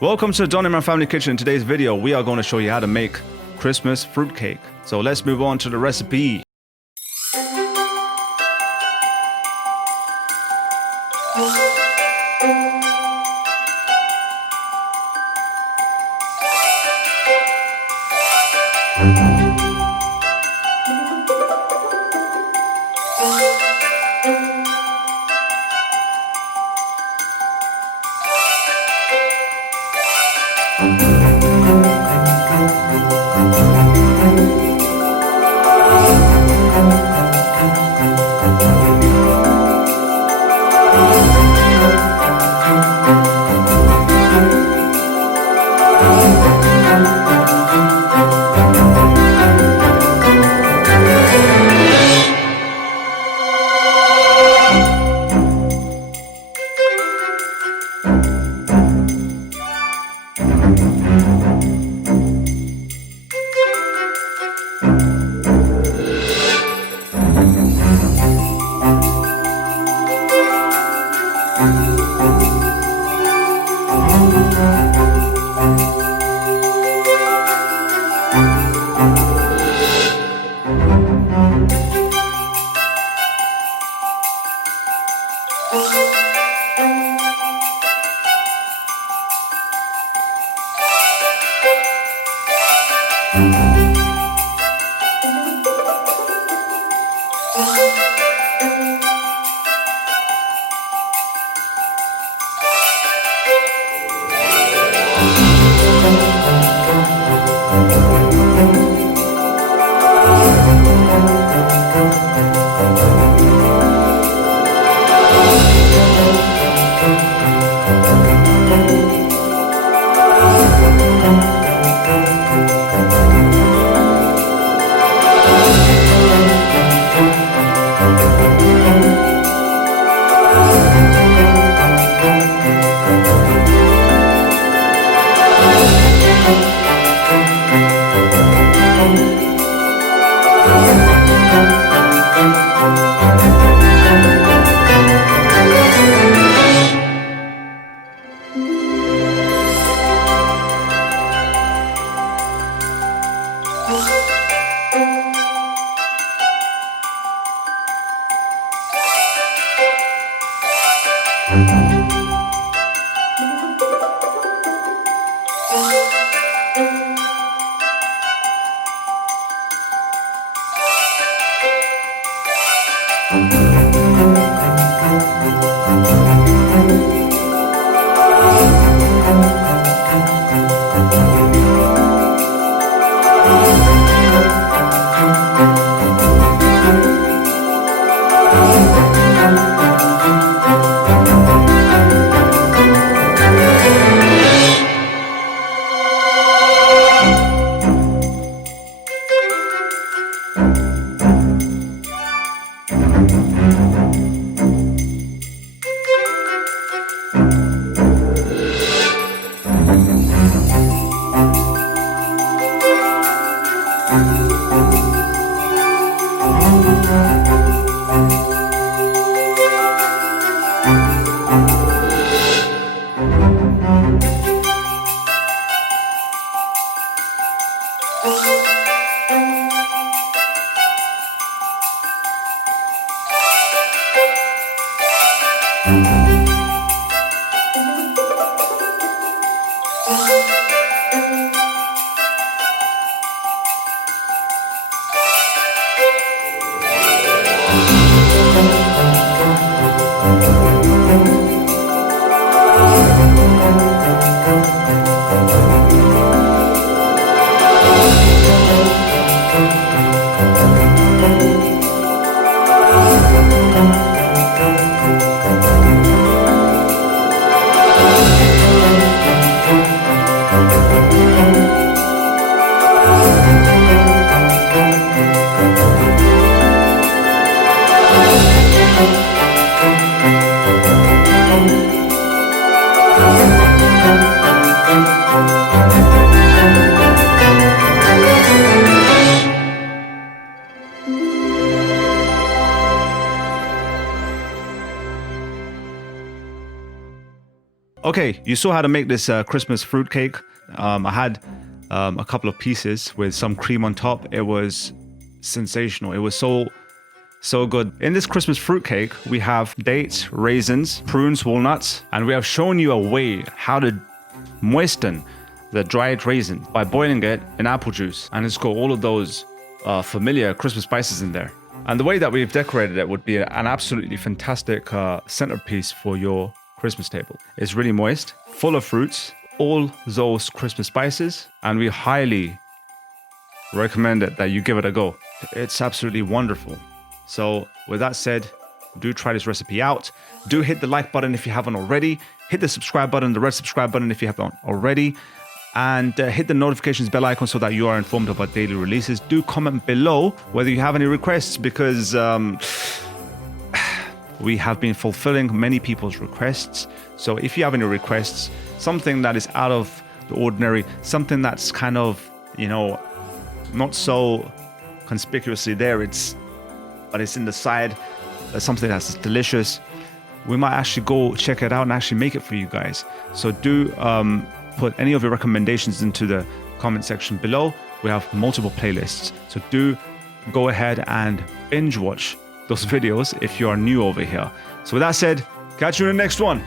Welcome to the Imran.Family kitchen. In today's video, we are going to show you how to make Christmas fruitcake. So let's move on to the recipe. Okay, you saw how to make this Christmas fruitcake. I had a couple of pieces with some cream on top. It was sensational. It was so good. In this Christmas fruitcake, we have dates, raisins, prunes, walnuts, and we have shown you a way how to moisten the dried raisin by boiling it in apple juice. And it's got all of those familiar Christmas spices in there. And the way that we've decorated it would be an absolutely fantastic centerpiece for your Christmas table. It's really moist, full of fruits, all those Christmas spices, and we highly recommend it that you give it a go. It's absolutely wonderful. So with that said, do try this recipe out. Do hit the like button if you haven't already. Hit the subscribe button, the red subscribe button if you haven't already. And hit the notifications bell icon so that you are informed of our daily releases. Do comment below whether you have any requests, because we have been fulfilling many people's requests. So if you have any requests, something that is out of the ordinary, something that's kind of, you know, not so conspicuously there, but it's in the side, something that's delicious, we might actually go check it out and actually make it for you guys. So do put any of your recommendations into the comment section below. We have multiple playlists, so do go ahead and binge watch those videos if you are new over here. So with that said, catch you in the next one.